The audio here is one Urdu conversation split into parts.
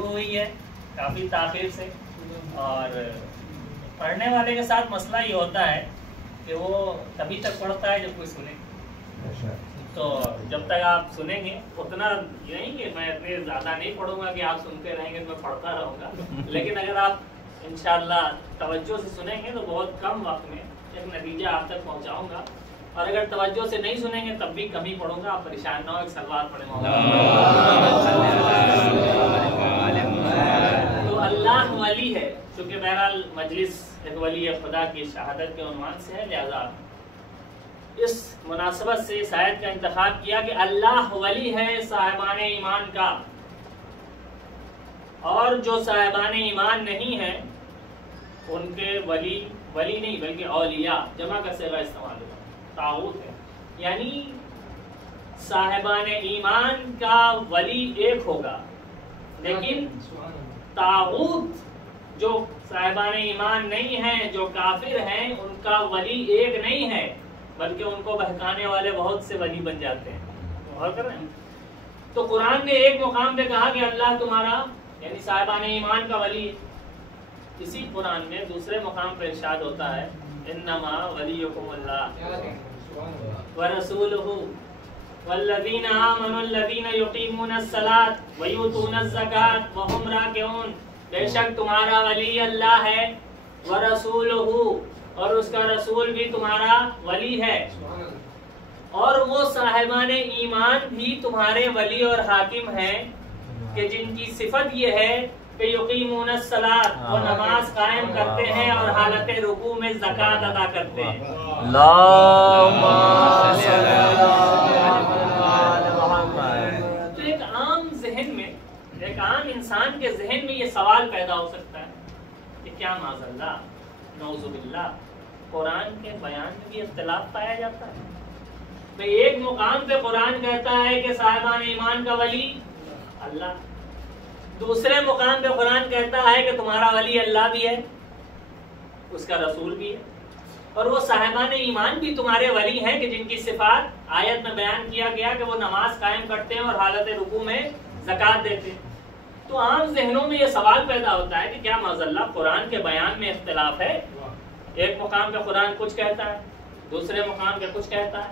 شروع ہوئی ہے کافی تاخیر سے، اور پڑھنے والے کے ساتھ مسئلہ یہ ہوتا ہے کہ وہ تبھی تک پڑھتا ہے جب کوئی سنے. تو جب تک آپ سنیں گے اتنا نہیں کہ میں اتنے زیادہ نہیں پڑھوں گا کہ آپ سنتے رہیں گے تو میں پڑھتا رہوں گا، لیکن اگر آپ انشاءاللہ توجہ سے سنیں گے تو بہت کم وقت میں ایک نتیجہ آپ تک پہنچاؤں گا. اور اگر توجہ سے نہیں سنیں گے تب بھی کم ہی پڑھوں گا، آپ پریشان نہ ہو. ایک صلوات پڑھیں. تو اللہ ولی ہے، چونکہ بہرحال مجلس ایک ولی خدا کی شہادت کے عنوان سے ہے، لہذا اس مناسبت سے اس آیت کا انتخاب کیا کہ اللہ ولی ہے صاحبان ایمان کا، اور جو صاحبان ایمان نہیں ہیں ان کے ولی نہیں بلکہ اولیاء جمع کا صیغہ استعمال ہوگا، طاغوت ہے. یعنی صاحبان ایمان کا ولی ایک ہوگا، لیکن طاغوت جو صاحبان ایمان نہیں ہیں، جو کافر ہیں، ان کا ولی ایک نہیں ہے، بلکہ ان کو بہکانے والے بہت سے ولی بن جاتے ہیں. غور کر رہے ہیں؟ تو قرآن نے ایک مقام پہ کہا کہ اللہ تمہارا یعنی صاحبان ایمان کا ولی. اسی قرآن میں دوسرے مقام پہ ارشاد ہوتا ہے انما ولیکم اللہ ورسولہ والذین آمنوا الذین یقیمون الصلاۃ ویؤتون الزکاۃ وہم راکعون. بے شک تمہارا ولی اللہ ہے، ورسولہ، اور اس کا رسول بھی تمہارا ولی ہے، اور وہ صاحبان ایمان بھی تمہارے ولی اور حاکم ہیں کہ جن کی صفت یہ ہے کہ یقیمون الصلاۃ، وہ نماز قائم کرتے ہیں اور حالت رکوع میں زکوٰۃ ادا کرتے ہیں. تو ایک عام ذہن میں، ایک عام انسان کے ذہن میں یہ سوال پیدا ہو سکتا ہے کہ کیا معاذ اللہ نعوذ باللہ قرآن کے بیان میں بھی اختلاف پایا جاتا ہے؟ تو ایک مقام پہ قرآن کہتا ہے کہ صاحبان ایمان کا ولی اللہ، دوسرے مقام پہ قرآن کہتا ہے کہ تمہارا ولی اللہ بھی ہے، اس کا رسول بھی ہے، اور وہ صاحبان ایمان بھی تمہارے ولی ہیں کہ جن کی صفات آیت میں بیان کیا گیا کہ وہ نماز قائم کرتے ہیں اور حالت رکوع میں زکوٰۃ دیتے ہیں. تو عام ذہنوں میں یہ سوال پیدا ہوتا ہے کہ کیا معاذ اللہ قرآن کے بیان میں اختلاف ہے؟ ایک مقام پہ قرآن کچھ کہتا ہے، دوسرے مقام پہ کچھ کہتا ہے.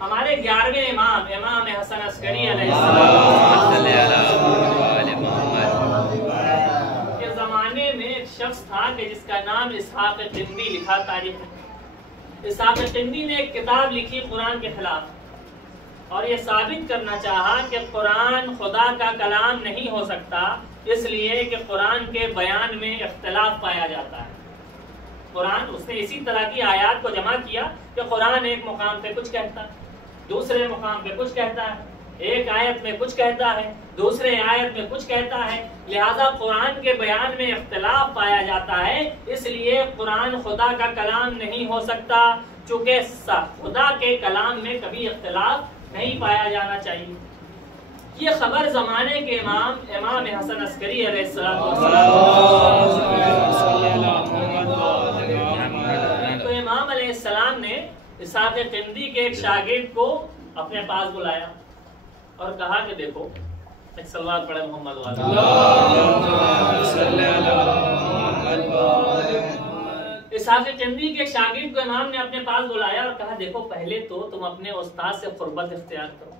ہمارے 11ویں امام حسن عسکری علیہ السلام کے زمانے میں ایک شخص تھا کہ جس کا نام اسحاق قندی لکھا تاریخ میں. اسحاق قندی نے ایک کتاب لکھی قرآن کے خلاف، اور یہ ثابت کرنا چاہا کہ قرآن خدا کا کلام نہیں ہو سکتا، اس لیے کہ قرآن کے بیان میں اختلاف پایا جاتا ہے. قرآن اس نے اسی طرح کی آیات کو جمع کیا کہ قرآن ایک مقام پہ کچھ کہتا ہے، دوسرے مقام پہ کچھ کہتا ہے، ایک آیت میں کچھ کہتا ہے، دوسرے آیت میں کچھ کہتا ہے. لہذا قرآن کے بیان میں اختلاف پایا جاتا ہے، اس لیے قرآن خدا کا کلام نہیں ہو سکتا، چونکہ خدا کے کلام میں کبھی اختلاف نہیں پایا جانا چاہیے. یہ خبر زمانے کے امام حسن عسکری علیہ السلام. تو امام علیہ السلام نے اسحاق قندی کے ایک شاگرد کو اپنے پاس بلایا اور کہا کہ دیکھو، ایک صلوات پڑھے محمد والا. اسحاق قندی کے ایک شاگرد کو امام نے اپنے پاس بلایا اور کہا دیکھو، پہلے تو تم اپنے استاد سے قربت اختیار کرو،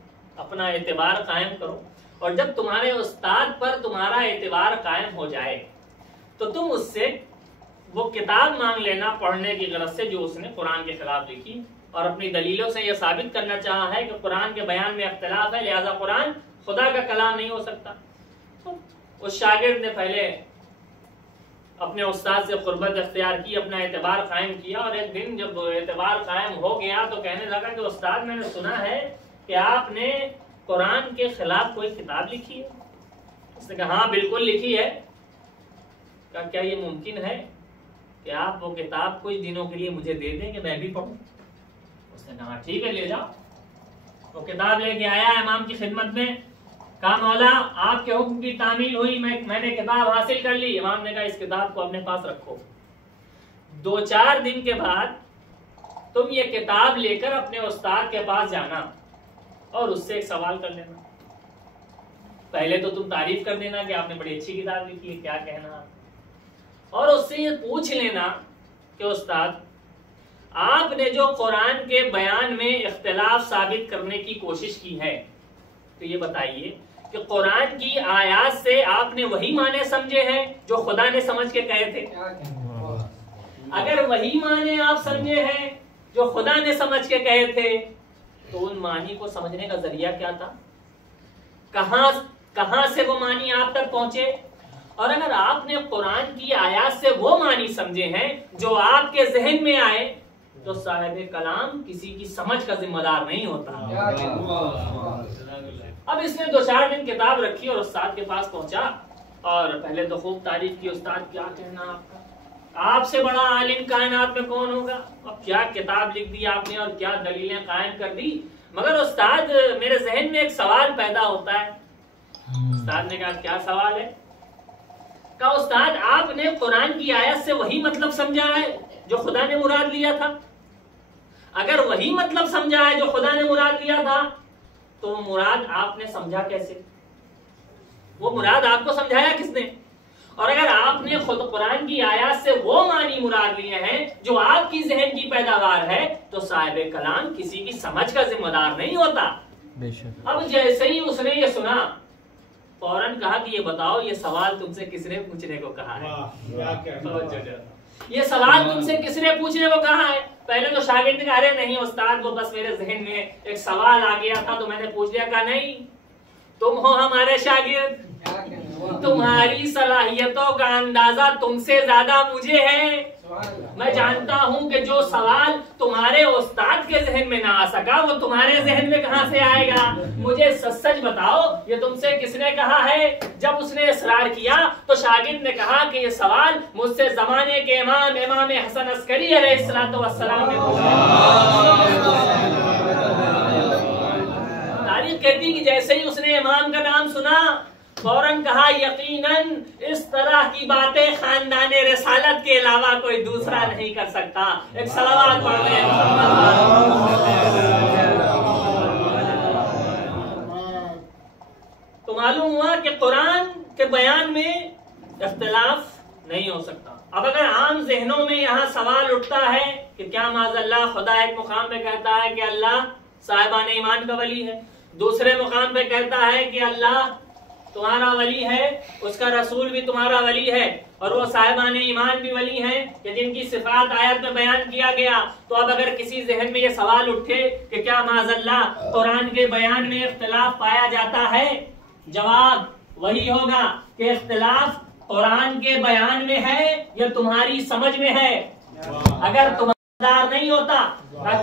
اپنا اعتبار قائم کرو، اور جب تمہارے استاد پر تمہارا اعتبار قائم ہو جائے تو تم اس سے وہ کتاب مانگ لینا پڑھنے کی غرض سے جو اس نے قرآن کے خلاف لکھی، اور اپنی دلیلوں سے یہ ثابت کرنا چاہا ہے کہ قرآن کے بیان میں اختلاف ہے، لہذا قرآن خدا کا کلام نہیں ہو سکتا. تو اس شاگرد نے پہلے اپنے استاد سے قربت اختیار کی، اپنا اعتبار قائم کیا، اور ایک دن جب اعتبار قائم ہو گیا تو کہنے لگا کہ استاد، میں نے سنا ہے کہ آپ نے قرآن کے خلاف کوئی کتاب لکھی ہے. اس نے کہا ہاں بالکل لکھی ہے. کہا کیا یہ ممکن ہے کہ آپ وہ کتاب کچھ دنوں کے لیے مجھے دے دیں کہ میں بھی پڑھوں؟ اس نے کہا ٹھیک ہے لے جاؤ. وہ کتاب لے کے آیا امام کی خدمت میں، کہا مولا آپ کے حکم کی تعمیل ہوئی، میں نے کتاب حاصل کر لی. امام نے کہا اس کتاب کو اپنے پاس رکھو، 2-4 دن کے بعد تم یہ کتاب لے کر اپنے استاد کے پاس جانا اور اس سے ایک سوال کر لینا. پہلے تو تم تعریف کر دینا کہ آپ نے بڑی اچھی کتاب لکھی ہے، کیا کہنا، اور اس سے یہ پوچھ لینا کہ استاد آپ نے جو قرآن کے بیان میں اختلاف ثابت کرنے کی کوشش کی ہے، تو یہ بتائیے کہ قرآن کی آیات سے آپ نے وہی معنی سمجھے ہیں جو خدا نے سمجھ کے کہے تھے؟ اگر وہی معنی آپ سمجھے ہیں جو خدا نے سمجھ کے کہے تھے، تو ان معنی کو سمجھنے کا ذریعہ کیا تھا؟ کہاں سے وہ معنی آپ تک پہنچے؟ اور اگر آپ نے قرآن کی آیات سے وہ معنی سمجھے ہیں جو آپ کے ذہن میں آئے، تو صاحب کلام کسی کی سمجھ کا ذمہ دار نہیں ہوتا۔ اب اس نے 2-4 دن کتاب رکھی اور استاد کے پاس پہنچا، اور پہلے تو خوب تعریف کی، استاد کیا کہنا آپ کا، آپ سے بڑا عالم کائنات میں کون ہوگا، اب کیا کتاب لکھ دی آپ نے اور کیا دلیلیں قائم کر دی، مگر استاد میرے ذہن میں ایک سوال پیدا ہوتا ہے۔ استاد نے کہا کیا سوال ہے؟ کہا استاد آپ نے قرآن کی آیت سے وہی مطلب سمجھا ہے جو خدا نے مراد لیا تھا؟ اگر وہی مطلب سمجھا ہے جو خدا نے مراد لیا تھا، تو مراد آپ نے سمجھا کیسے؟ وہ مراد آپ کو سمجھایا کس نے؟ اور اگر آپ نے خود قرآن کی آیات سے وہ معنی مراد لیے ہیں جو آپ کی ذہن کی پیداوار ہے، تو صاحب کلام کسی کی سمجھ کا ذمہ دار نہیں ہوتا۔ اب جیسے ہی اس نے یہ سنا، فوراً کہا کہ یہ بتاؤ یہ سوال تم سے کس نے پوچھنے کو کہا ہے؟ یہ سوال تم سے کس نے پوچھنے کو کہا ہے؟ پہلے تو شاگرد نے کہا ارے نہیں استاد، وہ بس میرے ذہن میں ایک سوال آ گیا تھا تو میں نے پوچھ لیا۔ کہا نہیں، تم ہو ہمارے شاگرد، تمہاری صلاحیتوں کا اندازہ تم سے زیادہ مجھے ہے۔ میں جانتا ہوں کہ جو سوال تمہارے استاد کے ذہن میں نہ آ سکا، وہ تمہارے ذہن میں کہاں سے آئے گا؟ مجھے سچ بتاؤ یہ تم سے کس نے کہا ہے؟ جب اس نے اصرار کیا تو شاگرد نے کہا کہ یہ سوال مجھ سے زمانے کے امام حسن عسکری علیہ الصلوۃ والسلام نے پوچھا۔ تاریخ کہتی کہ جیسے ہی اس نے امام کا نام سنا، فوراً کہا یقیناً اس طرح کی باتیں خاندان رسالت کے علاوہ کوئی دوسرا نہیں کر سکتا۔ ایک صلوات پڑھ لیں۔ تو معلوم ہوا کہ قرآن کے بیان میں اختلاف نہیں ہو سکتا۔ اب اگر عام ذہنوں میں یہاں سوال اٹھتا ہے کہ کیا معاذ اللہ خدا ایک مقام پہ کہتا ہے کہ اللہ صاحبان ایمان کا ولی ہے، دوسرے مقام پہ کہتا ہے کہ اللہ تمہارا ولی ہے، اس کا رسول بھی تمہارا ولی ہے، اور وہ صاحبان ایمان بھی ولی ہیں کہ جن کی صفات آیت میں بیان کیا گیا۔ تو اب اگر کسی ذہن میں یہ سوال اٹھے کہ کیا معاذ اللہ قرآن کے بیان میں اختلاف پایا جاتا ہے، جواب وہی ہوگا کہ اختلاف قرآن کے بیان میں ہے یا تمہاری سمجھ میں ہے۔ اگر تمہارا نہیں ہوتا،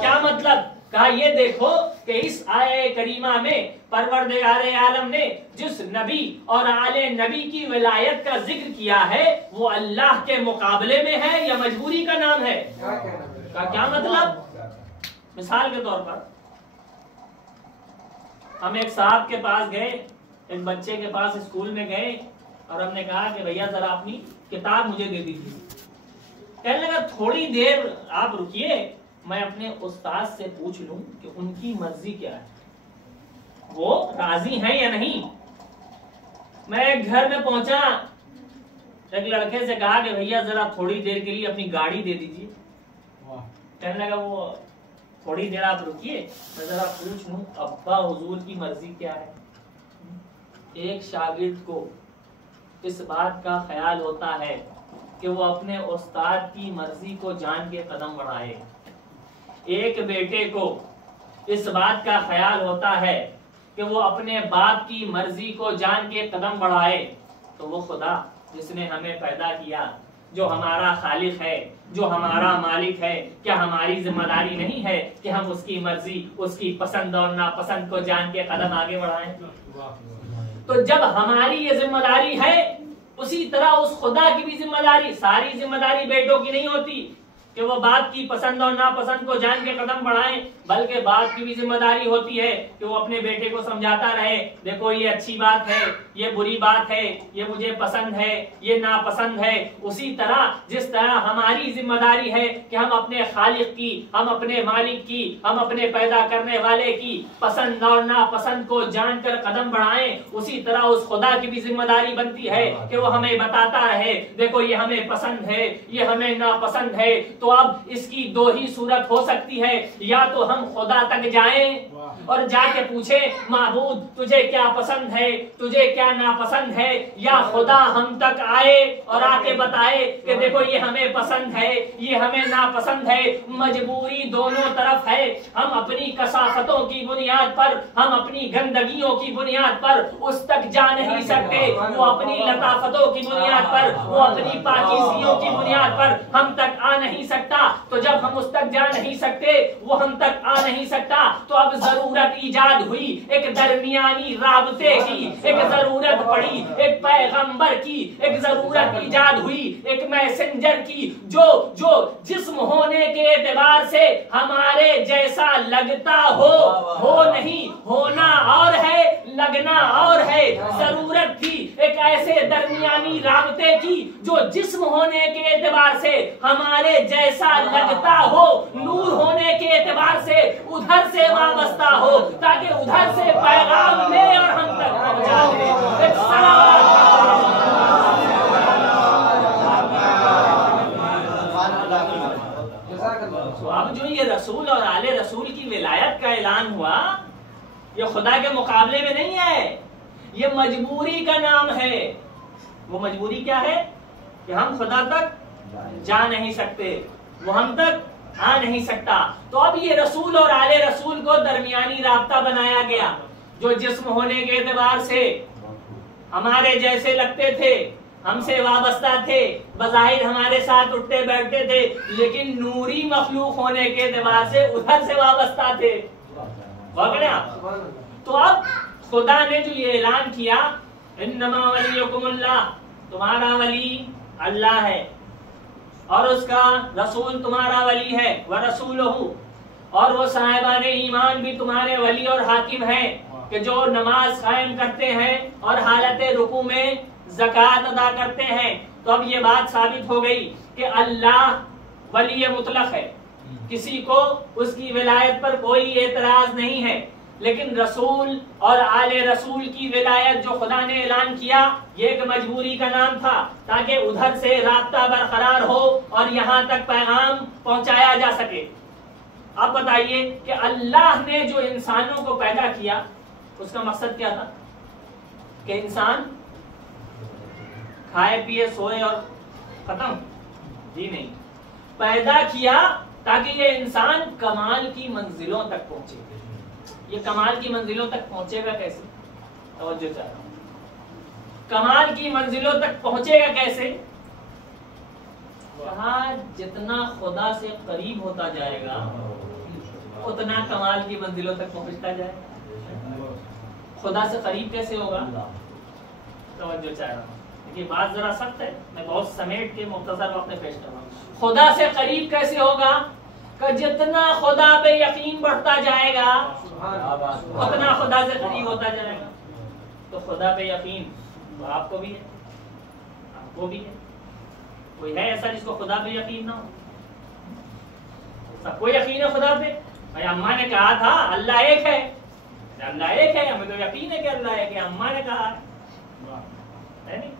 کیا مطلب؟ کہا یہ دیکھو کہ اس آیہ کریمہ میں پروردگار عالم نے جس نبی اور آل نبی کی ولایت کا ذکر کیا ہے وہ اللہ کے مقابلے میں ہے یا مجبوری کا نام ہے؟ کیا مطلب؟ مثال کے طور پر ہم ایک صاحب کے پاس گئے، ایک بچے کے پاس اسکول میں گئے، اور ہم نے کہا کہ بھیا ذرا اپنی کتاب مجھے دے دیجیے۔ کہنے لگا تھوڑی دیر آپ رکیے، میں اپنے استاد سے پوچھ لوں کہ ان کی مرضی کیا ہے، وہ راضی ہیں یا نہیں۔ میں گھر میں پہنچا، ایک لڑکے سے کہا کہ بھیا ذرا تھوڑی دیر کے لیے اپنی گاڑی دے دیجیے۔ کہنے لگا وہ تھوڑی دیر آپ رکیے، میں ذرا پوچھ لوں ابا حضور کی مرضی کیا ہے۔ ایک شاگرد کو اس بات کا خیال ہوتا ہے کہ وہ اپنے استاد کی مرضی کو جان کے قدم بڑھائے، ایک بیٹے کو اس بات کا خیال ہوتا ہے کہ وہ اپنے باپ کی مرضی کو جان کے قدم بڑھائے، تو وہ خدا جس نے ہمیں پیدا کیا، جو ہمارا خالق ہے، جو ہمارا مالک ہے، کیا ہماری ذمہ داری نہیں ہے کہ ہم اس کی مرضی، اس کی پسند اور ناپسند کو جان کے قدم آگے بڑھائیں؟ تو جب ہماری یہ ذمہ داری ہے، اسی طرح اس خدا کی بھی ذمہ داری، ساری ذمہ داری بیٹوں کی نہیں ہوتی کہ وہ باپ کی پسند اور ناپسند کو جان کے قدم بڑھائیں۔ بلکہ باپ کی بھی ذمہ داری ہوتی ہے کہ وہ اپنے بیٹے کو سمجھاتا رہے، دیکھو یہ اچھی بات ہے، یہ بری بات ہے، یہ مجھے پسند ہے، یہ ناپسند ہے۔ اسی طرح جس طرح ہماری ذمہ داری ہے کہ ہم اپنے خالق کی، ہم اپنے مالک کی، ہم اپنے پیدا کرنے والے کی پسند اور ناپسند کو جان کر قدم بڑھائیں، اسی طرح اس خدا کی بھی ذمہ داری بنتی ہے کہ وہ ہمیں بتاتا رہے دیکھو یہ ہمیں پسند ہے، یہ ہمیں ناپسند ہے۔ تو اب اس کی دو ہی صورت ہو سکتی ہے، یا تو ہم خدا تک جائیں اور جا کے پوچھیں معبود تجھے کیا پسند ہے، تجھے کیا ناپسند ہے، یا خدا ہم تک آئے اور آ کے بتائے کہ دیکھو یہ ہمیں پسند ہے، یہ ہمیں ناپسند ہے۔ مجبوری دونوں طرف ہے، ہم اپنی کثافتوں کی بنیاد پر، ہم اپنی گندگیوں کی بنیاد پر اس تک جا نہیں سکتے، وہ اپنی لطافتوں کی بنیاد پر، وہ اپنی پاکیزگیوں کی بنیاد پر ہم تک آ نہیں سکتا۔ تو جب ہم اس تک جا نہیں سکتے، وہ ہم تک آ نہیں سکتا، تو اب ضرورت ایجاد ہوئی ایک درمیانی رابطے کی، ایک ضرورت پڑی ایک پیغمبر کی، ایک ضرورت ایجاد ہوئی ایک میسنجر کی، جو جسم ہونے کے اعتبار سے ہمارے جیسا لگتا ہو نہیں، ہونا اور ہے، لگنا اور ہے۔ ضرورت تھی ایک ایسے درمیانی رابطے کی جو جسم ہونے کے اعتبار سے ہمارے جیسا لگتا ہو، نور ہونے کے اعتبار سے ادھر سے وابستہ ہو، تاکہ ادھر سے پیغام لے اور ہم تک پہنچا دے۔ ایک اب جو یہ رسول اور آل رسول کی ولایت کا اعلان ہوا، یہ خدا کے مقابلے میں نہیں ہے، یہ مجبوری کا نام ہے۔ وہ مجبوری کیا ہے کہ ہم خدا تک جا نہیں سکتے، وہ ہم تک آ نہیں سکتا۔ تو اب یہ رسول اور آل رسول کو درمیانی رابطہ بنایا گیا، جو جسم ہونے کے اعتبار سے ہمارے جیسے لگتے تھے، ہم سے وابستہ تھے، بظاہر ہمارے ساتھ اٹھتے بیٹھتے تھے، لیکن نوری مخلوق ہونے کے اعتبار سے ادھر سے وابستہ تھے۔ تو اب خدا نے جو یہ اعلان کیا انما ولیکم اللہ، تمہارا ولی اللہ ہے اور اس کا رسول تمہارا ولی ہے، ورسولہ، اور وہ صاحبان ایمان بھی تمہارے ولی اور حاکم ہیں، کہ جو نماز قائم کرتے ہیں اور حالت رکوع میں زکوٰۃ ادا کرتے ہیں۔ تو اب یہ بات ثابت ہو گئی کہ اللہ ولی مطلق ہے، کسی کو اس کی ولایت پر کوئی اعتراض نہیں ہے، لیکن رسول اور آل رسول کی ولایت جو خدا نے اعلان کیا، یہ ایک مجبوری کا نام تھا تاکہ ادھر سے رابطہ برقرار ہو اور یہاں تک پیغام پہنچایا جا سکے۔ اب بتائیے کہ اللہ نے جو انسانوں کو پیدا کیا اس کا مقصد کیا تھا؟ کہ انسان کھائے پیے سوئے اور ختم؟ جی نہیں، پیدا کیا تاکہ یہ انسان کمال کی منزلوں تک پہنچے۔ یہ کمال کی منزلوں تک پہنچے گا کیسے؟ توجہ چاہ رہا ہوں، کمال کی منزلوں تک پہنچے گا کیسے؟ کہا جتنا خدا سے قریب ہوتا جائے گا اتنا کمال کی منزلوں تک پہنچتا جائے گا۔ خدا سے قریب کیسے ہوگا؟ توجہ چاہ رہا ہوں، یہ بات ذرا سخت ہے، میں بہت سمیٹ کے مختصر وقت میں پیش کر رہا ہوں۔ خدا سے قریب کیسے ہوگا؟ کہ جتنا خدا پہ یقین بڑھتا جائے گا اتنا خدا سے قریب ہوتا جائے گا۔ تو خدا پہ یقین تو آپ کو بھی ہے، آپ کو بھی ہے، کوئی ہے ایسا جس کو خدا پہ یقین نہ ہو؟ سب کو یقین ہے خدا پہ۔ بھائی اماں نے کہا تھا اللہ ایک ہے، اللہ ایک ہے، ہمیں تو یقین ہے کہ اللہ ایک ہے، اماں نے کہا ہے نہیں؟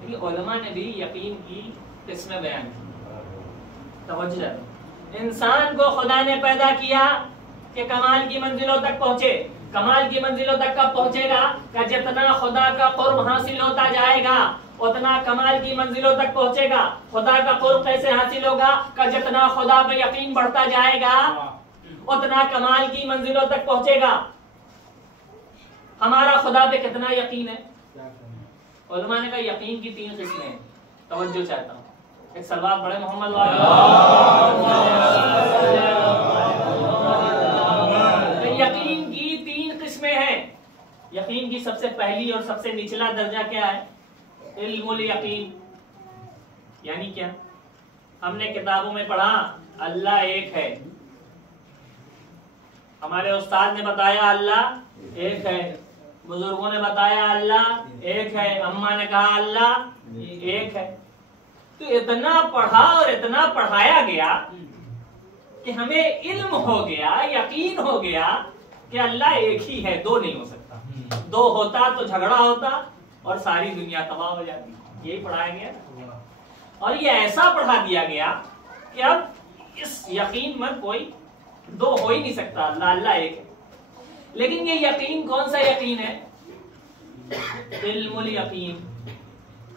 لیکن علماء نے بھی یقین کی قسمیں بیان کی۔ توجہ، انسان کو خدا نے پیدا کیا کہ کمال کی منزلوں تک پہنچے۔ کمال کی منزلوں تک کب پہنچے گا؟ کہ جتنا خدا کا قرب حاصل ہوتا جائے گا اتنا کمال کی منزلوں تک پہنچے گا۔ خدا کا قرب کیسے حاصل ہوگا؟ کہ جتنا خدا پہ یقین بڑھتا جائے گا اتنا کمال کی منزلوں تک پہنچے گا۔ ہمارا خدا پہ کتنا یقین ہے؟ علماء نے کہا یقین کی 3 قسمیں ہیں۔ توجہ چاہتا ہوں، ایک صلوات پڑھے محمد یقین کی 3 قسمیں ہیں۔ یقین کی سب سے پہلی اور سب سے نچلا درجہ کیا ہے؟ علم الیقین۔ یعنی کیا؟ ہم نے کتابوں میں پڑھا اللہ ایک ہے، ہمارے استاد نے بتایا اللہ ایک ہے، بزرگوں نے بتایا اللہ ایک ہے، اماں نے کہا اللہ ایک ہے. تو اتنا پڑھا اور اتنا پڑھایا گیا کہ ہمیں علم ہو گیا، یقین ہو گیا کہ اللہ ایک ہی ہے، دو نہیں ہو سکتا. دو ہوتا تو جھگڑا ہوتا اور ساری دنیا تباہ ہو جاتی. یہی پڑھایا گیا اور یہ ایسا پڑھا دیا گیا کہ اب اس یقین میں کوئی دو ہو ہی نہیں سکتا، اللہ اللہ ایک ہے. لیکن یہ یقین کون سا یقین ہے؟ علم الیقین،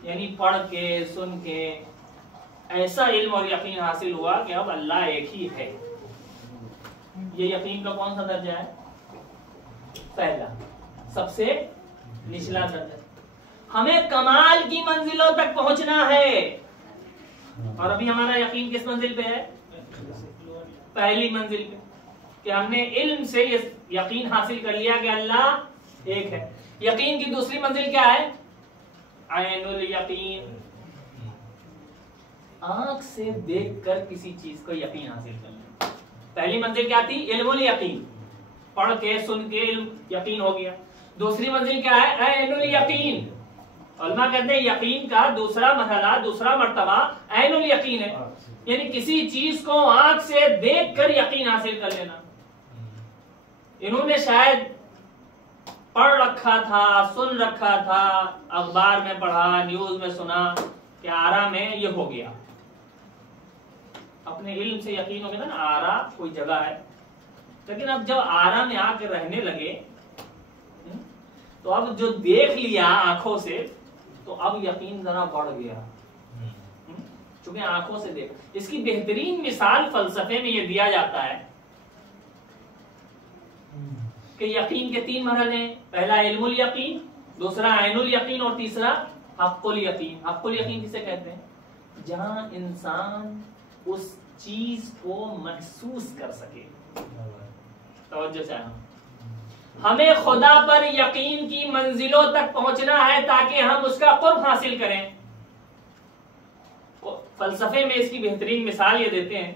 یعنی پڑھ کے سن کے ایسا علم اور یقین حاصل ہوا کہ اب اللہ ایک ہی ہے. یہ یقین کا کون سا درجہ ہے؟ پہلا، سب سے نچلا درجہ. ہمیں کمال کی منزلوں تک پہنچنا ہے اور ابھی ہمارا یقین کس منزل پہ ہے؟ پہلی منزل پہ، کہ ہم نے علم سے یہ یقین حاصل کر لیا کہ اللہ ایک ہے. یقین کی دوسری منزل کیا ہے؟ عین الیقین، آنکھ سے دیکھ کر کسی چیز کو یقین حاصل کرنا. پہلی منزل کیا تھی؟ علم الیقین، پڑھ کے سن کے علم یقین ہو گیا. دوسری منزل کیا ہے؟ عین الیقین. علماء کہتے ہیں یقین کا دوسرا مرحلہ، دوسرا مرتبہ عین الیقین ہے، یعنی کسی چیز کو آنکھ سے دیکھ کر یقین حاصل کر لینا. انہوں نے شاید پڑھ رکھا تھا، سن رکھا تھا، اخبار میں پڑھا، نیوز میں سنا کہ آرا میں یہ ہو گیا. اپنے علم سے یقین ہو گیا نا آرا کوئی جگہ ہے. لیکن اب جب آرا میں آ کے رہنے لگے تو اب جو دیکھ لیا آنکھوں سے تو اب یقین ذرا بڑھ گیا، چونکہ آنکھوں سے دیکھ. اس کی بہترین مثال فلسفے میں یہ دیا جاتا ہے کہ یقین کے تین مرحلے ہیں. پہلا علم الیقین، دوسرا عین الیقین اور تیسرا حق الیقین. حق الیقین کسے کہتے ہیں؟ جہاں انسان اس چیز کو محسوس کر سکے. توجہ سے ہمیں خدا پر یقین کی منزلوں تک پہنچنا ہے تاکہ ہم اس کا قرب حاصل کریں. فلسفے میں اس کی بہترین مثال یہ دیتے ہیں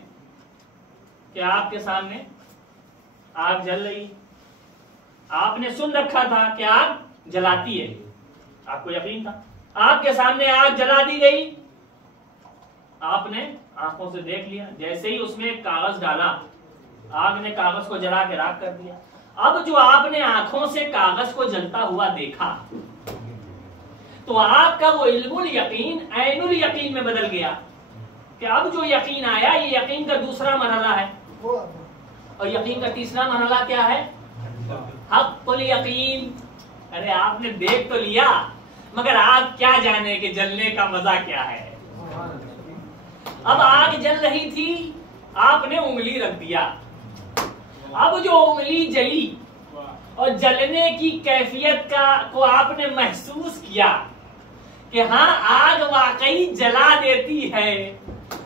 کہ آپ کے سامنے آگ جل رہی، آپ نے سن رکھا تھا کہ آگ جلاتی ہے، آپ کو یقین تھا. آپ کے سامنے آگ جلا دی گئی، آپ نے آنکھوں سے دیکھ لیا. جیسے ہی اس میں ایک کاغذ ڈالا، آگ نے کاغذ کو جلا کے راکھ کر دیا. اب جو آپ نے آنکھوں سے کاغذ کو جلتا ہوا دیکھا تو آپ کا وہ علم الیقین عین الیقین میں بدل گیا کہ اب جو یقین آیا یہ یقین کا دوسرا مرحلہ ہے. اور یقین کا تیسرا مرحلہ کیا ہے؟ حق الیقین. ارے آپ نے دیکھ تو لیا مگر آپ کیا جانے کہ جلنے کا مزہ کیا ہے. اب آگ جل رہی تھی، آپ نے انگلی رکھ دیا. اب جو انگلی جلی اور جلنے کی کیفیت کو آپ نے محسوس کیا کہ ہاں آگ واقعی جلا دیتی ہے،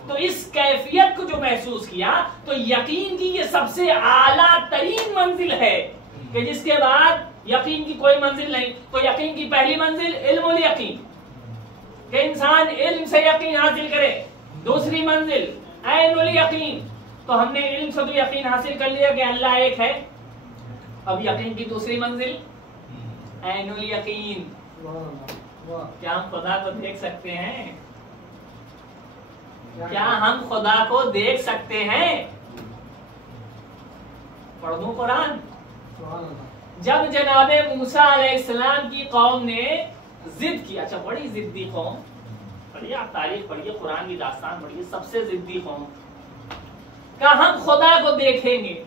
تو اس کیفیت کو جو محسوس کیا تو یقین کی یہ سب سے اعلیٰ ترین منزل ہے کہ جس کے بعد یقین کی کوئی منزل نہیں. تو یقین کی پہلی منزل علم الیقین کہ انسان علم سے یقین حاصل کرے. دوسری منزل عین الیقین، تو ہم نے علم سے تو یقین حاصل کر لیا کہ اللہ ایک ہے. اب یقین کی دوسری منزل عین الیقین. کیا ہم خدا کو دیکھ سکتے ہیں؟ کیا ہم خدا کو دیکھ سکتے ہیں؟ پڑھ دوں قرآن. جب جناب موسیٰ علیہ السلام کی قوم نے ضد کی، اچھا بڑی ضدی قوم، پڑھیے آپ تاریخ پڑھیے، قرآن کی داستان پڑھیے، سب سے ضدی قوم، کہ ہم خدا کو دیکھیں گے.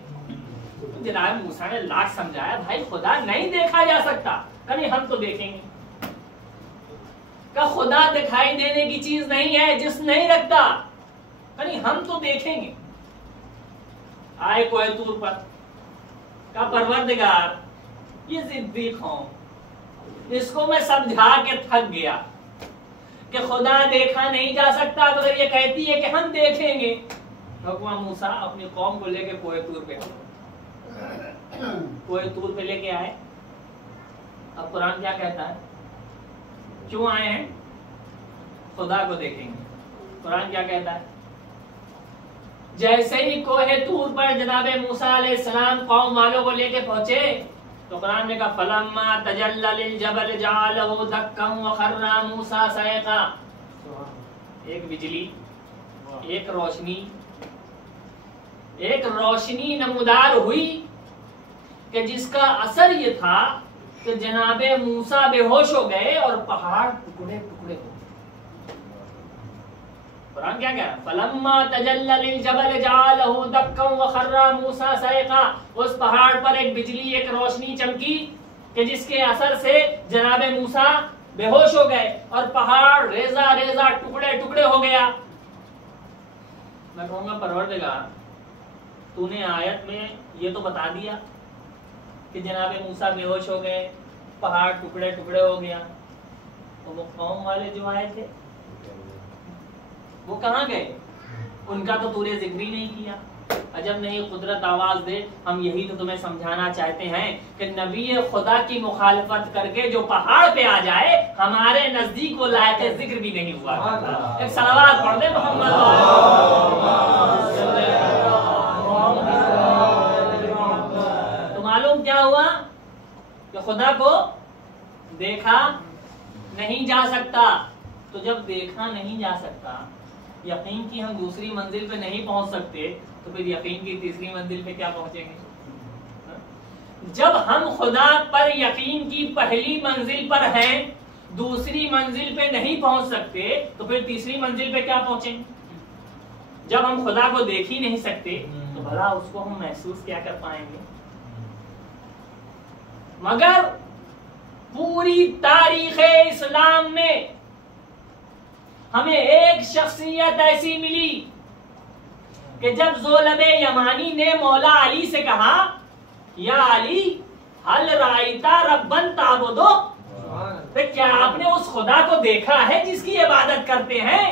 جناب موسیٰ نے لاکھ سمجھایا بھائی خدا نہیں دیکھا جا سکتا، کبھی ہم تو دیکھیں گے. کہ خدا دکھائی دینے کی چیز نہیں ہے، جسم نہیں رکھتا، کبھی ہم تو دیکھیں گے. آئے کوہ طور پر کا پروردگار، یہ ضدی قوم، اس کو میں سمجھا کے تھک گیا کہ خدا دیکھا نہیں جا سکتا، تو اگر یہ کہتی ہے کہ ہم دیکھیں گے. حکمہ موسیٰ اپنی قوم کو لے کے کوہ طور پہ لے کے آئے. اب قرآن کیا کہتا ہے؟ کیوں آئے ہیں؟ خدا کو دیکھیں گے. قرآن کیا کہتا ہے؟ جیسے ہی کوہ طور پر جناب موسیٰ علیہ السلام قوم والوں کو لے کے پہنچے تو قرآن نے کہا فلما تجلی للجبل جعلہ دکا وخر موسیٰ صعقا. ایک بجلی، ایک روشنی نمودار ہوئی کہ جس کا اثر یہ تھا کہ جناب موسیٰ بے ہوش ہو گئے اور پہاڑ ٹکڑے ٹکڑے ہو گئے. قرآن کیا کہہ رہا ہے؟ فلما تجلی للجبل جعلہ دکا وخر موسیٰ صعقا. اس پہاڑ پر ایک بجلی، ایک روشنی چمکی کہ جس کے اثر سے جناب موسیٰ بے ہوش ہو گئے اور پہاڑ ریزہ ریزہ ٹکڑے ٹکڑے ہو گیا. میں کہوں گا پروردگار تو نے آیت میں یہ تو بتا دیا کہ جناب موسیٰ بے ہوش ہو گئے، پہاڑ ٹکڑے ٹکڑے ہو گیا، تو وہ قوم والے جو آئے تھے وہ کہاں گئے؟ ان کا تو نے ذکر ہی نہیں کیا. عجب نہیں قدرت آواز دے. ہم یہی تو تمہیں سمجھانا چاہتے ہیں کہ نبی خدا کی مخالفت کر کے جو پہاڑ پہ آ جائے ہمارے نزدیک وہ لائق ذکر بھی نہیں ہوا. ایک صلوات پڑھ دے محمد. تو معلوم کیا ہوا کہ خدا کو دیکھا نہیں جا سکتا. تو جب دیکھا نہیں جا سکتا، یقین کی ہم دوسری منزل پہ نہیں پہنچ سکتے، تو پھر یقین کی تیسری منزل پہ کیا پہنچیں گے؟ جب ہم خدا پر یقین کی پہلی منزل پر ہیں، دوسری منزل پہ نہیں پہنچ سکتے، تو پھر تیسری منزل پہ کیا پہنچیں گے؟ جب ہم خدا کو دیکھ ہی نہیں سکتے تو بھلا اس کو ہم محسوس کیا کر پائیں گے؟ مگر پوری تاریخ اسلام میں ہمیں ایک شخصیت ایسی ملی کہ جب ذوالب یمانی نے مولا علی سے کہا یا علی حل رائتا ربن تعبدو، کیا آپ نے اس خدا کو دیکھا ہے جس کی عبادت کرتے ہیں؟